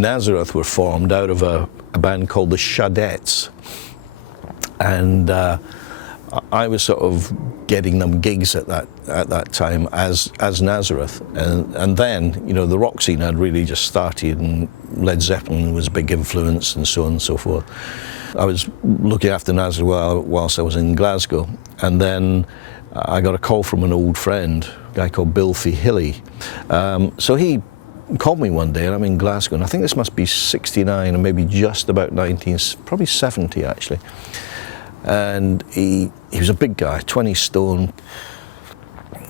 Nazareth were formed out of a band called the Shadettes. And I was sort of getting them gigs at that time as Nazareth, and then, you know, the rock scene had really just started, and Led Zeppelin was a big influence, and so on and so forth. I was looking after Nazareth whilst I was in Glasgow, and then I got a call from an old friend, a guy called Bill Hilly. So he called me one day, and I'm in Glasgow, and I think this must be 69 or maybe just about 19, probably 70 actually. And he was a big guy, 20 stone,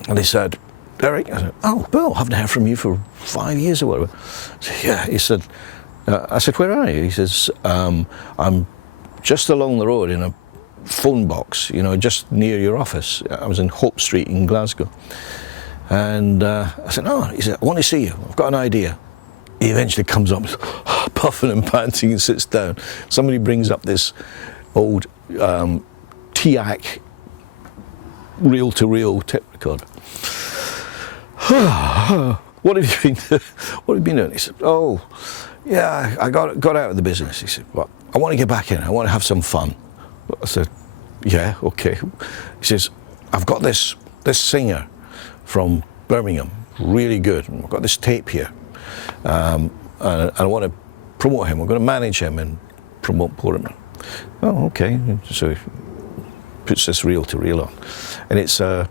and he said, "Derek," I said, "Oh, Bill, I haven't heard from you for 5 years or whatever." I said, "Yeah," he said, I said, "Where are you?" He says, "I'm just along the road in a phone box, you know, just near your office." I was in Hope Street in Glasgow. And I said, "Oh," he said, "I want to see you, I've got an idea." He eventually comes up, puffing and panting, and sits down. Somebody brings up this old TIAC reel-to-reel tape recorder. What have you been doing? He said, "Oh, yeah, I got out of the business." He said, "Well, I want to get back in. I want to have some fun." I said, "Yeah, okay." He says, "I've got this singer from Birmingham, really good. And I've got this tape here, and I want to promote him. I'm going to manage him and promote him." "Oh, okay." So he puts this reel-to-reel on, and it's an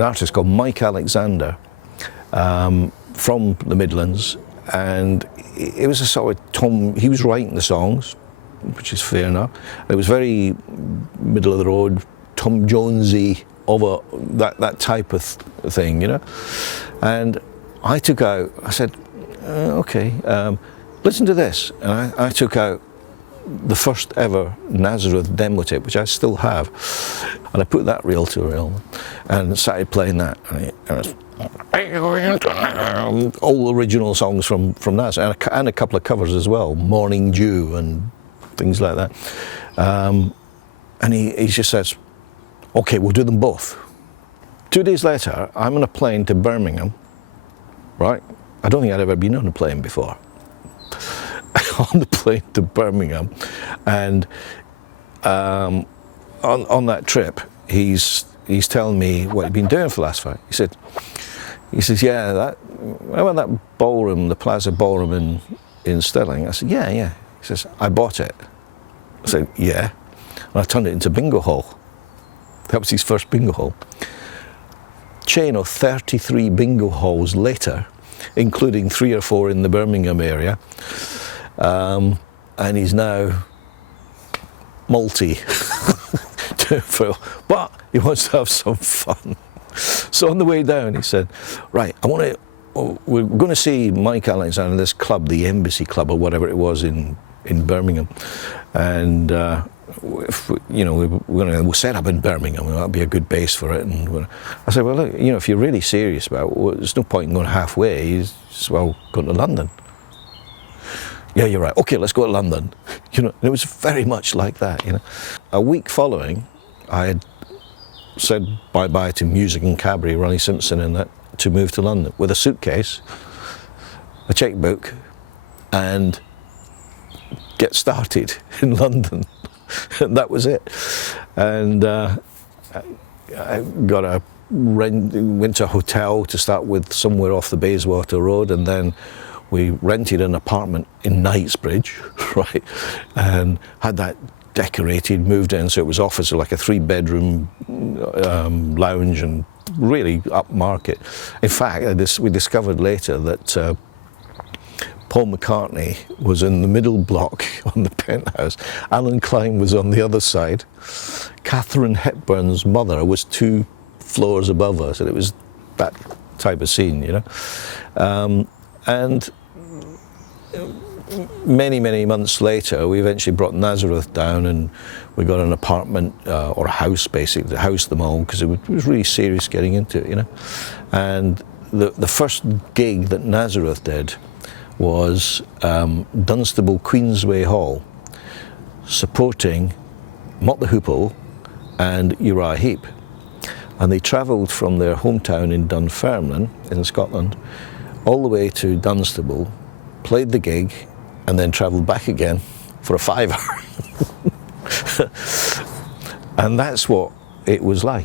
artist called Mike Alexander from the Midlands, and it was a sort of he was writing the songs, which is fair enough. It was very middle of the road, Tom Jonesy, over that type of thing, you know. And I took out, I said, "Okay, listen to this," and I took out the first ever Nazareth demo tape, which I still have, and I put that reel-to-reel and started playing that, and all original songs from Nazareth, and a couple of covers as well, Morning Dew and things like that. And he just says, "Okay, we'll do them both." 2 days later, I'm on a plane to Birmingham, right? I don't think I'd ever been on a plane before. On the plane to Birmingham, and on that trip, he's telling me what he'd been doing for the last 5. He says, "Yeah, I went that ballroom, the Plaza Ballroom in Stirling." I said, "Yeah." He says, "I bought it." I said, "Yeah," and I turned it into bingo hall. That was his first bingo hall. Chain of 33 bingo halls later, including 3 or 4 in the Birmingham area. And he's now multi, but he wants to have some fun. So on the way down, he said, "Right, we're going to see Mike Alexander in this club, the Embassy Club or whatever it was in Birmingham, and we'll set up in Birmingham. That'll be a good base for it." And I said, "Well, look, you know, if you're really serious about it, there's no point in going halfway. You just well go to London." "Yeah, you're right. Okay, let's go to London." You know, and it was very much like that. You know, a week following, I had said bye-bye to music and cabaret, Ronnie Simpson, and that, to move to London with a suitcase, a checkbook, and get started in London. And that was it. And I got went to a hotel to start with somewhere off the Bayswater Road, and then we rented an apartment in Knightsbridge, right, and had that decorated, moved in, so it was office, like a 3-bedroom lounge, and really upmarket. In fact, we discovered later that Paul McCartney was in the middle block on the penthouse. Alan Klein was on the other side. Katharine Hepburn's mother was 2 floors above us, and it was that type of scene, you know. And many months later, we eventually brought Nazareth down, and we got an apartment or a house, basically, to house them all, because it was really serious getting into it, you know. And the first gig that Nazareth did was Dunstable Queensway Hall, supporting Mott the Hoople and Uriah Heep. And they travelled from their hometown in Dunfermline in Scotland all the way to Dunstable played the gig, and then travelled back again for a fiver. And that's what it was like.